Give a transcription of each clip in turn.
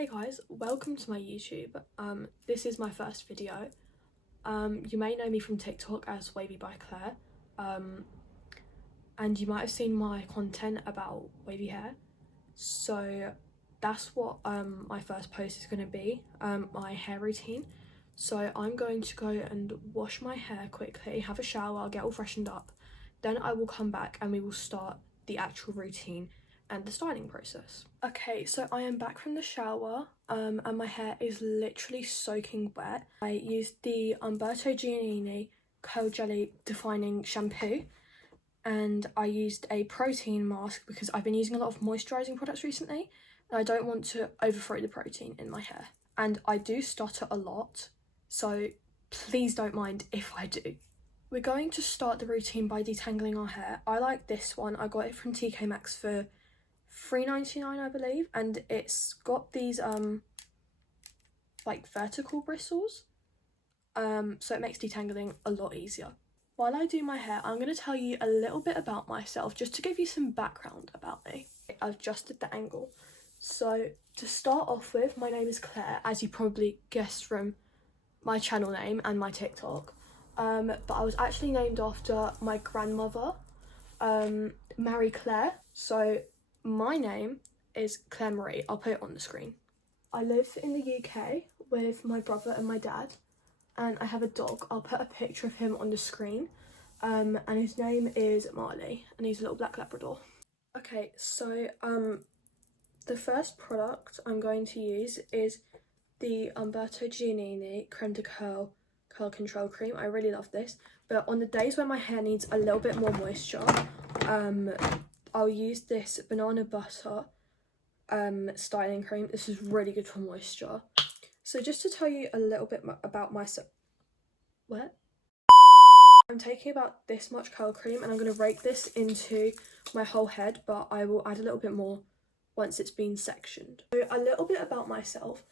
Hey guys, welcome to my YouTube. This is my first video. You may know me from TikTok as Wavy by Claire. And you might have seen my content about wavy hair. So that's what my first post is going to be, my hair routine. So I'm going to go and wash my hair quickly, have a shower, get all freshened up. Then I will come back and we will start the actual routine and the styling process. Okay, so I am back from the shower and my hair is literally soaking wet. I used the Umberto Giannini Curl Jelly Defining Shampoo and I used a protein mask because I've been using a lot of moisturising products recently and I don't want to overthrow the protein in my hair. And I do stutter a lot, so please don't mind if I do. We're going to start the routine by detangling our hair. I like this one. I got it from TK Maxx for $3.99 I believe, and it's got these like vertical bristles, so it makes detangling a lot easier. While I do my hair, I'm going to tell you a little bit about myself just to give you some background about me. I've adjusted the angle. So to start off with, my name is Claire, as you probably guessed from my channel name and my TikTok, but I was actually named after my grandmother, Marie Claire. So my name is Claire Marie. I'll put it on the screen. I live in the UK with my brother and my dad, and I have a dog. I'll put a picture of him on the screen, and his name is Marley, and he's a little black Labrador. Okay, so the first product I'm going to use is the Umberto Giannini Creme de Curl Control Cream. I really love this, but on the days when my hair needs a little bit more moisture, I'll use this banana butter styling cream. This is really good for moisture. So just to tell you a little bit about myself, I'm taking about this much curl cream and I'm going to rake this into my whole head, but I will add a little bit more once it's been sectioned. So a little bit about myself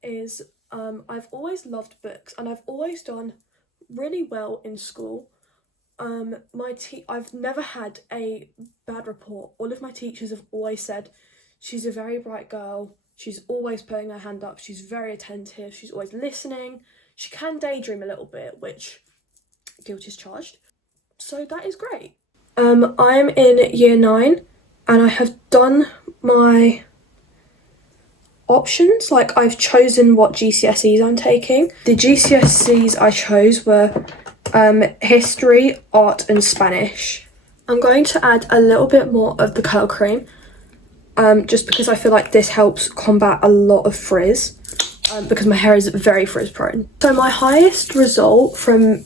is I've always loved books and I've always done really well in school. I've never had a bad report. All of my teachers have always said she's a very bright girl, she's always putting her hand up, she's very attentive, she's always listening, she can daydream a little bit, which guilt is charged, so that is great. I'm in year 9 and I have done my options, like I've chosen what GCSEs I'm taking. The GCSEs I chose were history, art and Spanish. I'm going to add a little bit more of the curl cream just because I feel like this helps combat a lot of frizz because my hair is very frizz prone. So my highest result from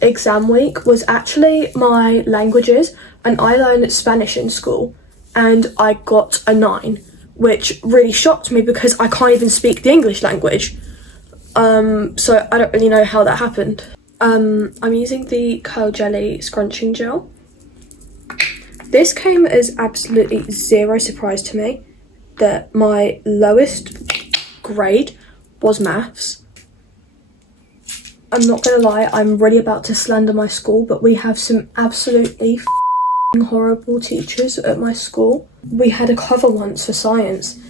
exam week was actually my languages, and I learned Spanish in school and I got a 9, which really shocked me because I can't even speak the English language. So I don't really know how that happened. I'm using the Curl Jelly Scrunching Gel. This came as absolutely zero surprise to me that my lowest grade was maths. I'm not gonna lie, I'm really about to slander my school, but we have some absolutely horrible teachers at my school. We had a cover once for science.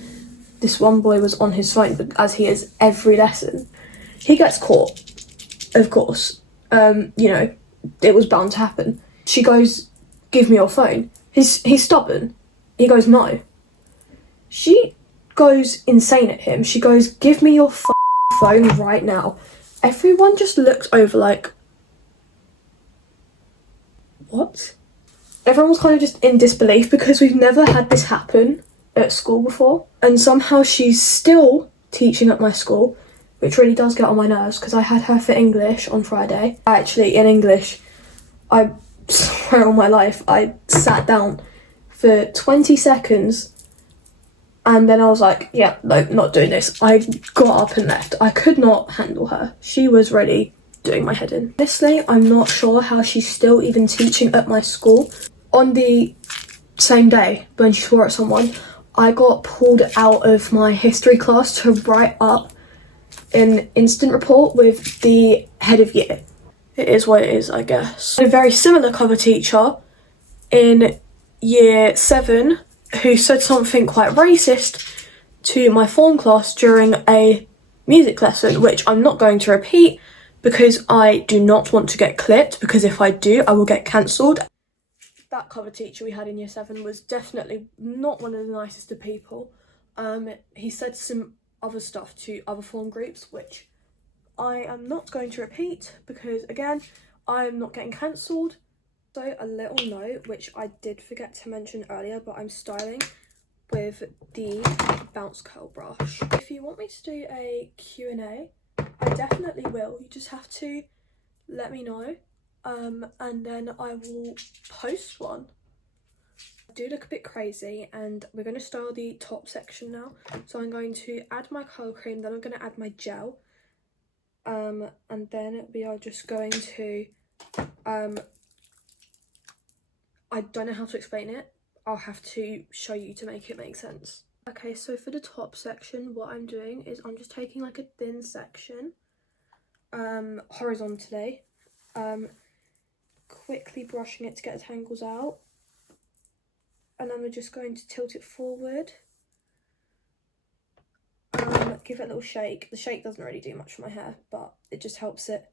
This one boy was on his phone, as he is every lesson. He gets caught, of course. You know, it was bound to happen. She goes, "Give me your phone." He's stubborn. He goes, "No." She goes insane at him. She goes, "Give me your phone right now." Everyone just looked over like, what? Everyone was kind of just in disbelief because we've never had this happen at school before. And somehow she's still teaching at my school, which really does get on my nerves because I had her for English on Friday. Actually, in English, I swear on my life, I sat down for 20 seconds and then I was like, yeah, no, not doing this. I got up and left. I could not handle her. She was really doing my head in. Honestly, I'm not sure how she's still even teaching at my school. On the same day when she swore at someone, I got pulled out of my history class to write up an instant report with the head of year. It is what it is, I guess. A very similar cover teacher in year 7 who said something quite racist to my form class during a music lesson, which I'm not going to repeat because I do not want to get clipped, because if I do, I will get cancelled. That cover teacher we had in year 7 was definitely not one of the nicest of people. He said some other stuff to other form groups, which I am not going to repeat because, again, I'm not getting cancelled. So a little note, which I did forget to mention earlier, but I'm styling with the bounce curl brush. If you want me to do a Q&A, I definitely will. You just have to let me know, and then I will post one. I do look a bit crazy, and we're going to style the top section now. So I'm going to add my curl cream, then I'm going to add my gel, and then we are just going to I don't know how to explain it. I'll have to show you to make it make sense. Okay, so for the top section, what I'm doing is I'm just taking like a thin section, horizontally, quickly brushing it to get the tangles out, and then we're just going to tilt it forward, give it a little shake. The shake doesn't really do much for my hair, but it just helps it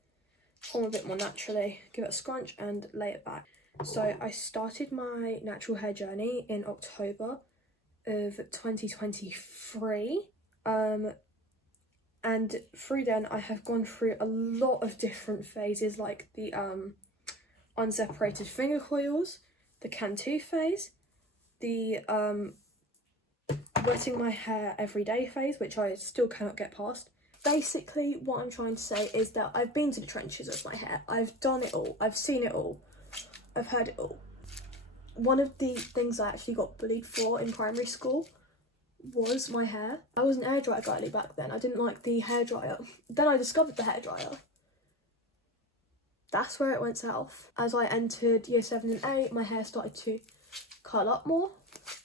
form a bit more naturally. Give it a scrunch and lay it back. So I started my natural hair journey in October of 2023, and through then I have gone through a lot of different phases, like the unseparated finger coils, the Cantu phase, the wetting my hair every day phase, which I still cannot get past. Basically what I'm trying to say is that I've been to the trenches of my hair. I've done it all, I've seen it all, I've heard it all. One of the things I actually got bullied for in primary school was my hair. I was an airdryer girly back then. I didn't like the hairdryer. Then I discovered the hairdryer. That's where it went south. As I entered year 7 and 8, my hair started to curl up more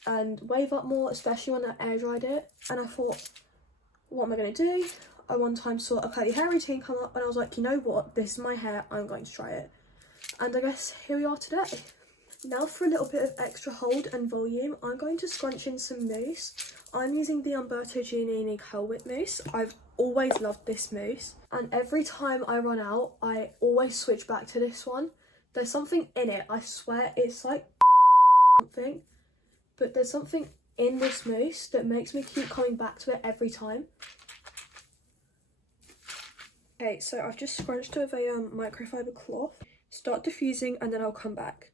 and wave up more, especially when I air dried it. And I thought, what am I going to do? I one time saw a curly hair routine come up and I was like, you know what, this is my hair, I'm going to try it. And I guess here we are today. Now for a little bit of extra hold and volume, I'm going to scrunch in some mousse. I'm using the Umberto Giannini Curl Whip mousse. I've always loved this mousse, and every time I run out, I always switch back to this one. There's something in it, I swear, it's like something, but there's something in this mousse that makes me keep coming back to it every time. Okay, so I've just scrunched with a microfiber cloth. Start diffusing and then I'll come back.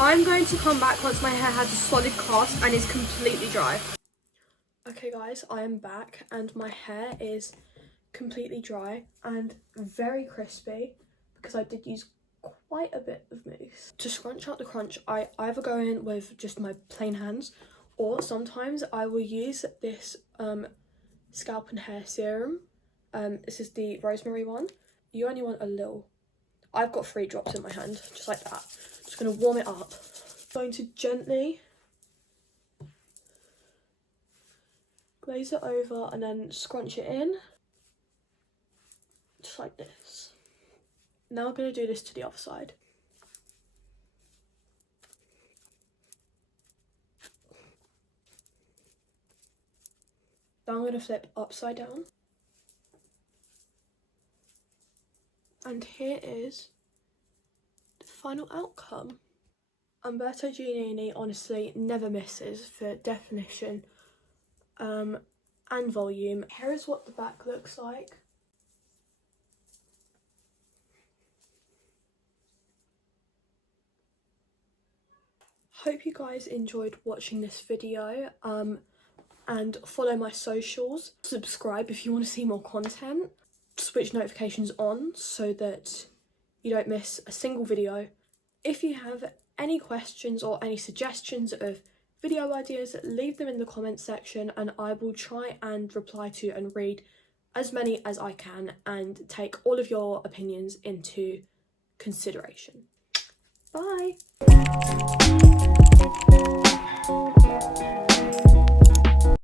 I'm going to come back once my hair has a solid cast and is completely dry. Okay guys, I am back and my hair is completely dry and very crispy because I did use quite a bit of mousse. To scrunch out the crunch, I either go in with just my plain hands, or sometimes I will use this scalp and hair serum. This is the rosemary one. You only want a little. I've got 3 drops in my hand, just like that. Just going to warm it up. Going to gently glaze it over and then scrunch it in, just like this. Now I'm going to do this to the other side. Now I'm going to flip upside down. And here is the final outcome. Umberto Giannini honestly never misses for definition and volume. Here is what the back looks like. Hope you guys enjoyed watching this video, and follow my socials. Subscribe if you want to see more content. Switch notifications on so that you don't miss a single video. If you have any questions or any suggestions of video ideas, leave them in the comments section and I will try and reply to and read as many as I can and take all of your opinions into consideration. Bye!